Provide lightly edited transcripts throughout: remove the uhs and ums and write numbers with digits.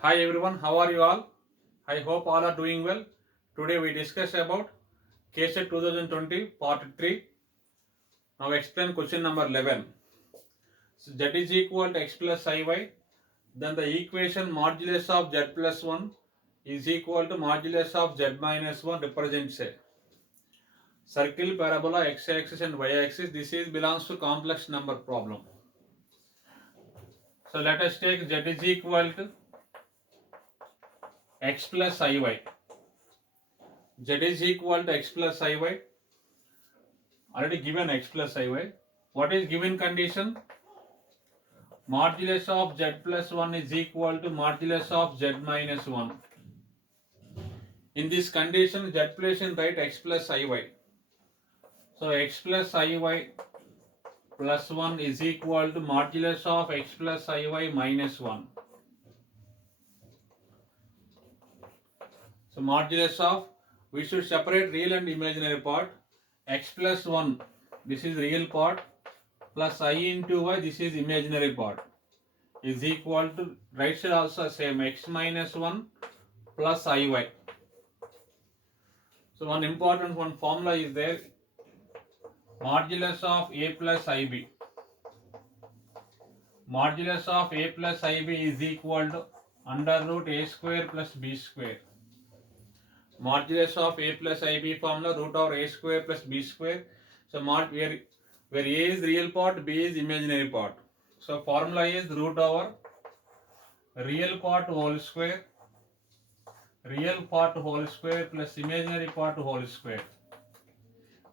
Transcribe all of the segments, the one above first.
Hi everyone, how are you all? I hope all are doing well. Today we discuss about KSET 2020 part 3. Now explain question number 11. So z is equal to x plus iy. Then the equation modulus of z plus 1 is equal to modulus of z minus 1 represents a circle, parabola, x-axis and y-axis. This is belongs to complex number problem. So let us take z is equal to x plus iy. Z is equal to x plus iy. Already given x plus iy. What is given condition? Modulus of z plus 1 is equal to modulus of z minus 1. In this condition, z place in right x plus iy. So x plus iy plus 1 is equal to modulus of x plus iy minus 1. So modulus of, we should separate real and imaginary part. X plus 1, this is real part, plus I into y, this is imaginary part, is equal to, right side also same, x minus 1 plus iy. So one important one formula is there, modulus of a plus ib. Modulus of a plus ib is equal to under root a square plus b square. Modulus of a plus ib formula, root over a square plus b square. So where a is real part, b is imaginary part. So formula is root over real part whole square, real part whole square plus imaginary part whole square.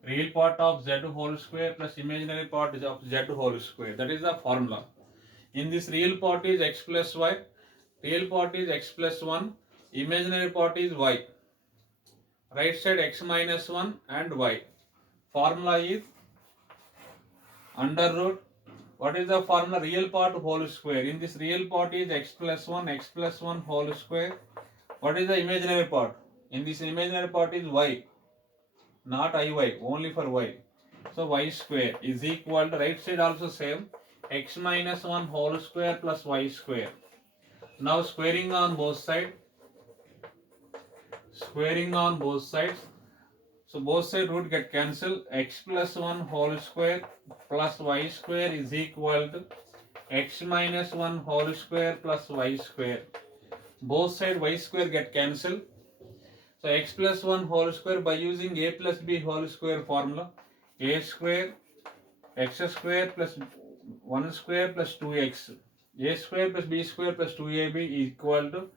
Real part of z whole square plus imaginary part is of z whole square. That is the formula. In this real part is x plus y, real part is x plus 1, imaginary part is y. Right side x minus 1 and y. Formula is under root. What is the formula? Real part whole square. In this real part is x plus 1 whole square. What is the imaginary part? In this imaginary part is y, not iy, only for y. So y square is equal to, right side also same, x minus 1 whole square plus y square. Now squaring on both sides. Squaring on both sides. So both side root get cancelled. X plus 1 whole square plus y square is equal to x minus 1 whole square plus y square. Both side y square get cancelled. So x plus 1 whole square by using a plus b whole square formula. A square x square plus 1 square plus 2x. A square plus b square plus 2ab equal to,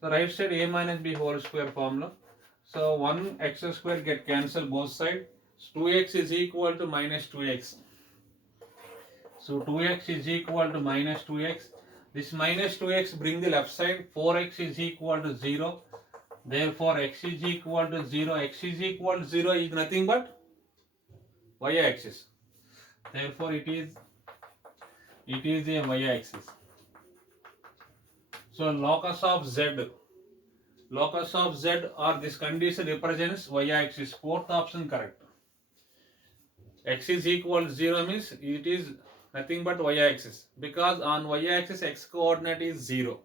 so right side a minus b whole square formula. So 1 x square get cancelled both sides. 2x is equal to minus 2x. So 2x is equal to minus 2x. This minus 2x bring the left side. 4x is equal to 0. Therefore x is equal to 0. X is equal to 0 is nothing but y-axis. Therefore it is a y-axis. So locus of z. Locus of z or this condition represents y-axis. Fourth option correct. X is equal to 0 means it is nothing but y-axis, because on y-axis x coordinate is 0.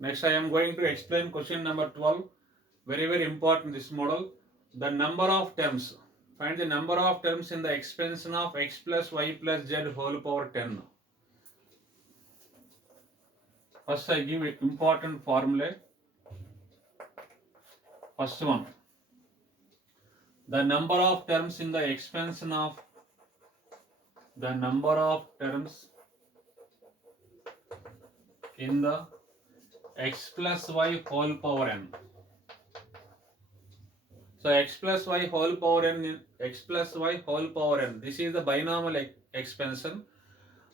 Next I am going to explain question number 12. Very important this model. The number of terms. Find the number of terms in the expansion of x plus y plus z whole power 10. First I give important formula. First one. The number of terms in the expansion of in the x plus y whole power n. So x plus y whole power n, x plus y whole power n. This is the binomial expansion.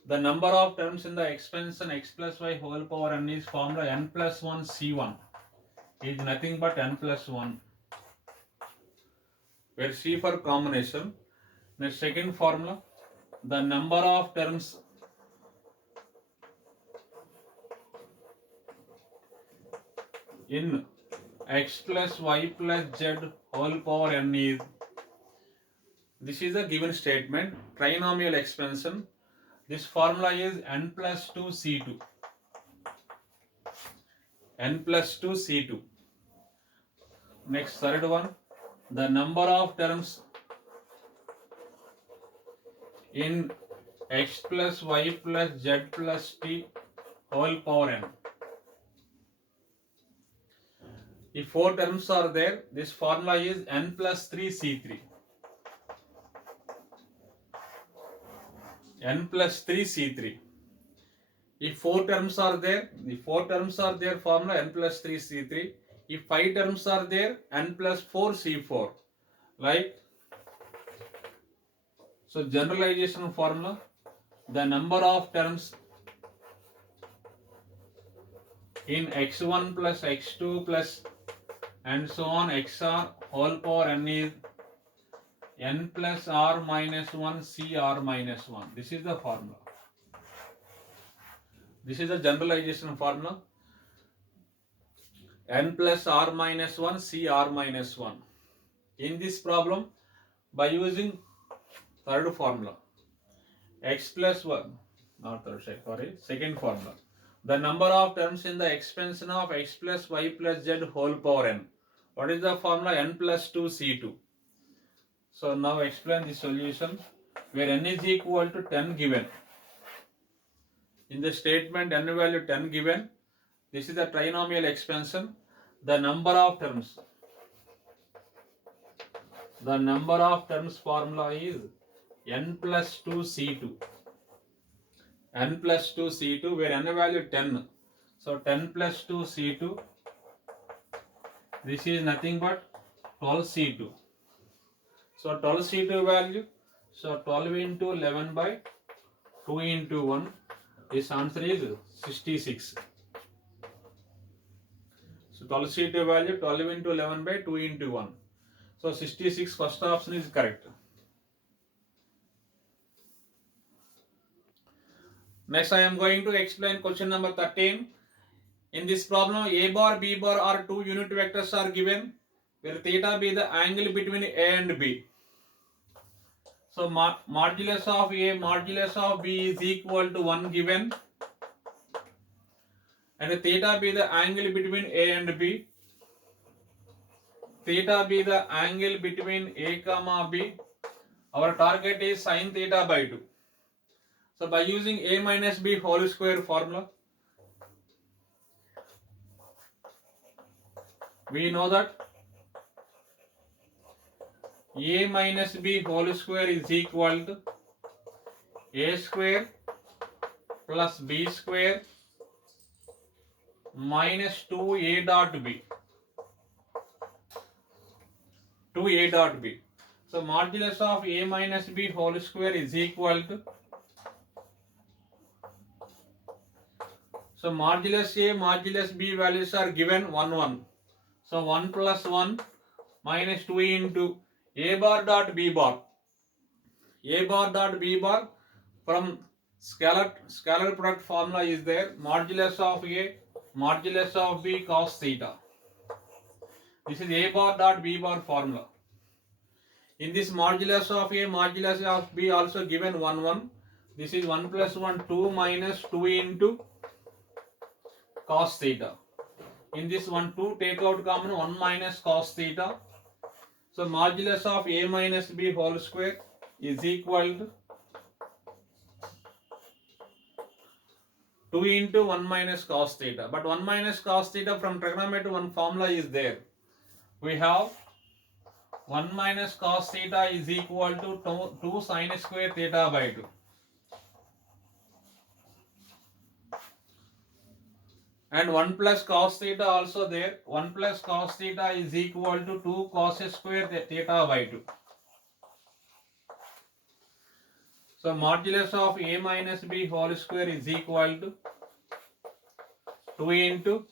The number of terms in the expansion x plus y whole power n is formula n plus 1 c1 is nothing but n plus 1, where c for combination. The second formula, the number of terms in x plus y plus z whole power n is, this is a given statement, trinomial expansion. This formula is n plus 2 C2. N plus 2 C2. Next, third one. The number of terms in x plus y plus z plus t whole power n. If 4 terms are there, this formula is n plus 3 C3. N plus 3 C3. If 4 terms are there, the 4 terms are there, formula n plus 3 C3. If 5 terms are there, n plus 4 C4. Like, so generalization formula, the number of terms in x1 plus x2 plus and so on xr whole power n is n plus r minus 1 cr minus 1. This is the formula. This is the generalization formula. N plus r minus 1 cr minus 1. In this problem, by using third formula, x plus 1, not third, sorry, second formula. The number of terms in the expansion of x plus y plus z whole power n. What is the formula? N plus 2 C2. So now explain the solution where n is equal to 10 given. In the statement n value 10 given, this is the trinomial expansion. The number of terms formula is n plus 2 C2. N plus 2 C2 where n value 10. So 10 plus 2 C2, this is nothing but 12 C2. So 12 C2 value, so 12 into 11 by 2 into 1, this answer is 66. So 12 C2 value 12 into 11 by 2 into 1. So 66, first option is correct. Next I am going to explain question number 13. In this problem, a bar, b bar are two unit vectors are given where theta be the angle between a and b. So modulus of a, modulus of b is equal to 1 given and theta be the angle between a and b. Theta be the angle between a comma b. Our target is sin theta by 2. So by using a minus b whole square formula, we know that a minus b whole square is equal to a square plus b square minus 2a dot b. 2a dot b. So modulus of a minus b whole square is equal to, so modulus a, modulus b values are given 1 1. So 1 plus 1 minus 2 into a bar dot b bar. A bar dot b bar from scalar product formula is there, modulus of a, modulus of b cos theta. This is a bar dot b bar formula. In this modulus of a, modulus of b also given 1 1. This is 1 plus 1 2 minus 2 into cos theta. In this 1 2 take out common 1 minus cos theta. So modulus of a minus b whole square is equal to 2 into 1 minus cos theta. But 1 minus cos theta from trigonometry 1 formula is there. We have 1 minus cos theta is equal to 2 sin square theta by 2. And 1 plus cos theta also there. 1 plus cos theta is equal to 2 cos square theta by 2. So modulus of a minus b whole square is equal to 2 into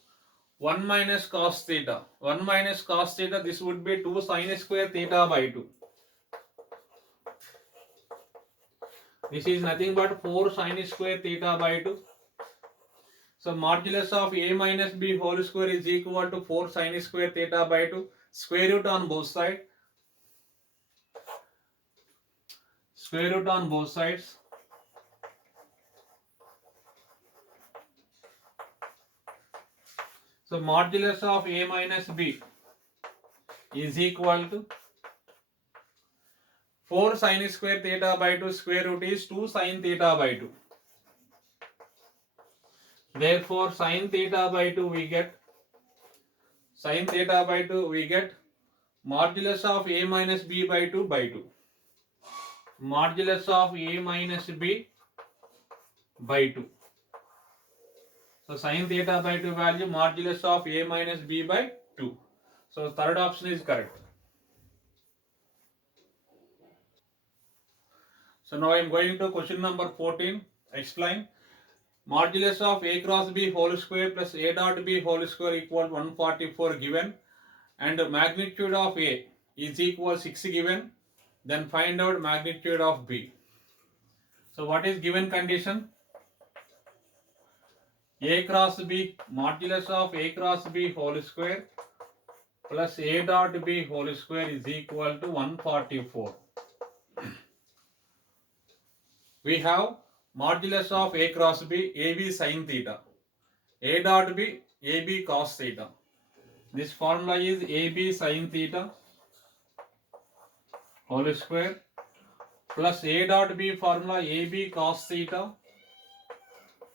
1 minus cos theta. 1 minus cos theta, this would be 2 sin square theta by 2. This is nothing but 4 sin square theta by 2. So modulus of a minus b whole square is equal to 4 sin square theta by 2. Square root on both sides. Square root on both sides. So modulus of a minus b is equal to 4 sin square theta by 2 square root is 2 sin theta by 2. Therefore sin theta by 2 we get modulus of a minus b by 2 by 2. Modulus of a minus b by 2. So sin theta by 2 value modulus of a minus b by 2. So third option is correct. So now I am going to question number 14. Explain. Modulus of a cross b whole square plus a dot b whole square equal 144 given, and magnitude of a is equal 6 given. Then find out magnitude of b. So what is given condition? A cross b, modulus of a cross b whole square plus a dot b whole square is equal to 144. We have modulus of a cross b, ab sin theta, a dot b, ab cos theta. This formula is ab sin theta whole square plus a dot b formula ab cos theta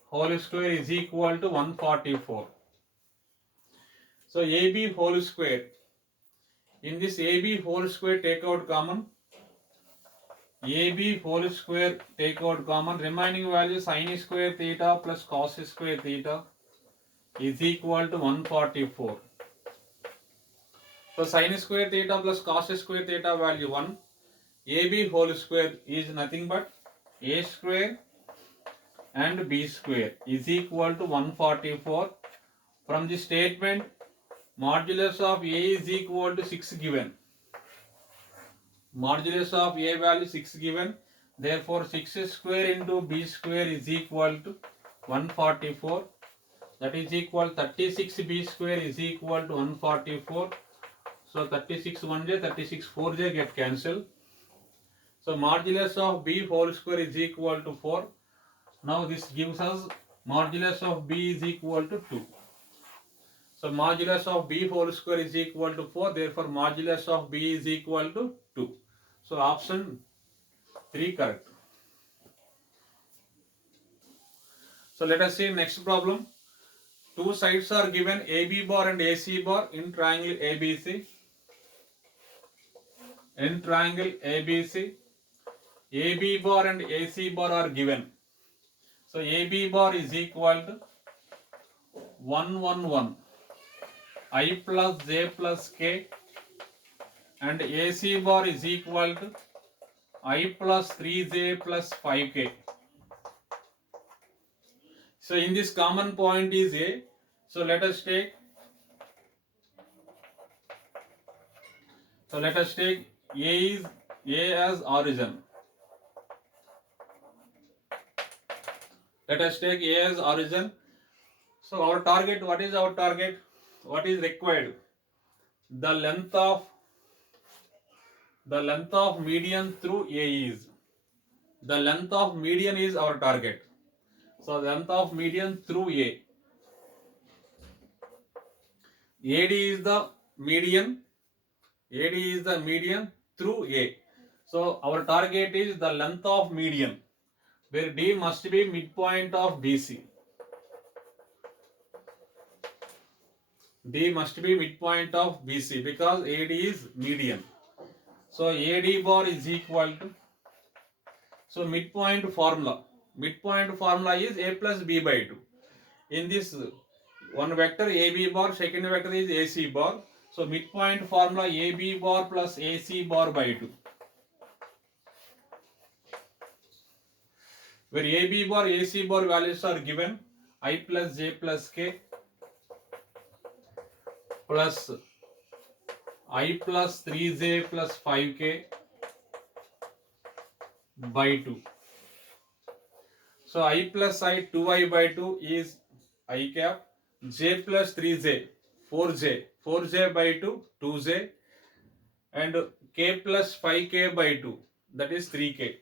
whole square is equal to 144. So ab whole square, in this ab whole square take out common, ab whole square take out common, remaining value sin square theta plus cos square theta is equal to 144. So sin square theta plus cos square theta value 1, ab whole square is nothing but a square and b square is equal to 144. From the statement modulus of a is equal to 6 given. Modulus of a value 6 given. Therefore 6 square into b square is equal to 144. That is equal 36 b square is equal to 144. So 36 1j, 36 4j get cancelled. So modulus of b whole square is equal to 4. Now this gives us modulus of b is equal to 2. So modulus of b whole square is equal to 4. Therefore modulus of b is equal to 2. So option 3 correct. So let us see next problem. Two sides are given AB bar and AC bar in triangle ABC. In triangle ABC, AB bar and AC bar are given. So AB bar is equal to 1 1 1 I plus j plus k, and AC bar is equal to I plus 3j plus 5k. So in this common point is A. So let us take A as origin. Let us take A as origin. So our target, what is our target? What is required? The length of median through A is. The length of median is our target. So length of median through A. AD is the median. AD is the median through A. So our target is the length of median, where D must be midpoint of BC. D must be midpoint of BC because AD is median. So AD bar is equal to, so midpoint formula is A plus B by 2. In this one vector AB bar, second vector is AC bar. So midpoint formula AB bar plus AC bar by 2. Where AB bar, AC bar values are given, I plus j plus k plus I plus 3j plus 5k by 2. So I plus I 2i by 2 is I cap, j plus 3j 4j by 2 2j, and k plus 5k by 2, that is 3k.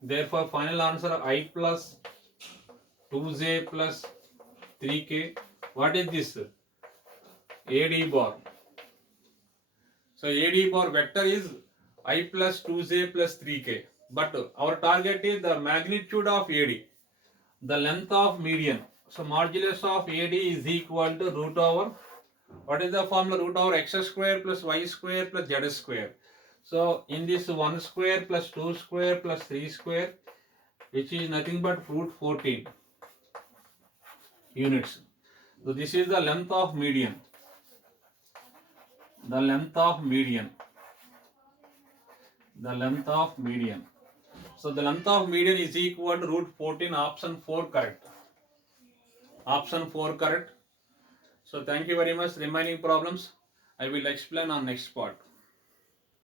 Therefore final answer I plus 2j plus 3k. What is this? AD bar. So AD bar vector is I plus 2j plus 3k. But our target is the magnitude of AD, the length of median. So modulus of AD is equal to root over, what is the formula? Root over x square plus y square plus z square. So in this 1 square plus 2 square plus 3 square, which is nothing but root 14 units. So this is the length of median. The length of median. The length of median. So the length of median is equal to root 14. Option 4 correct. Option 4 correct. So thank you very much. Remaining problems I will explain on next part.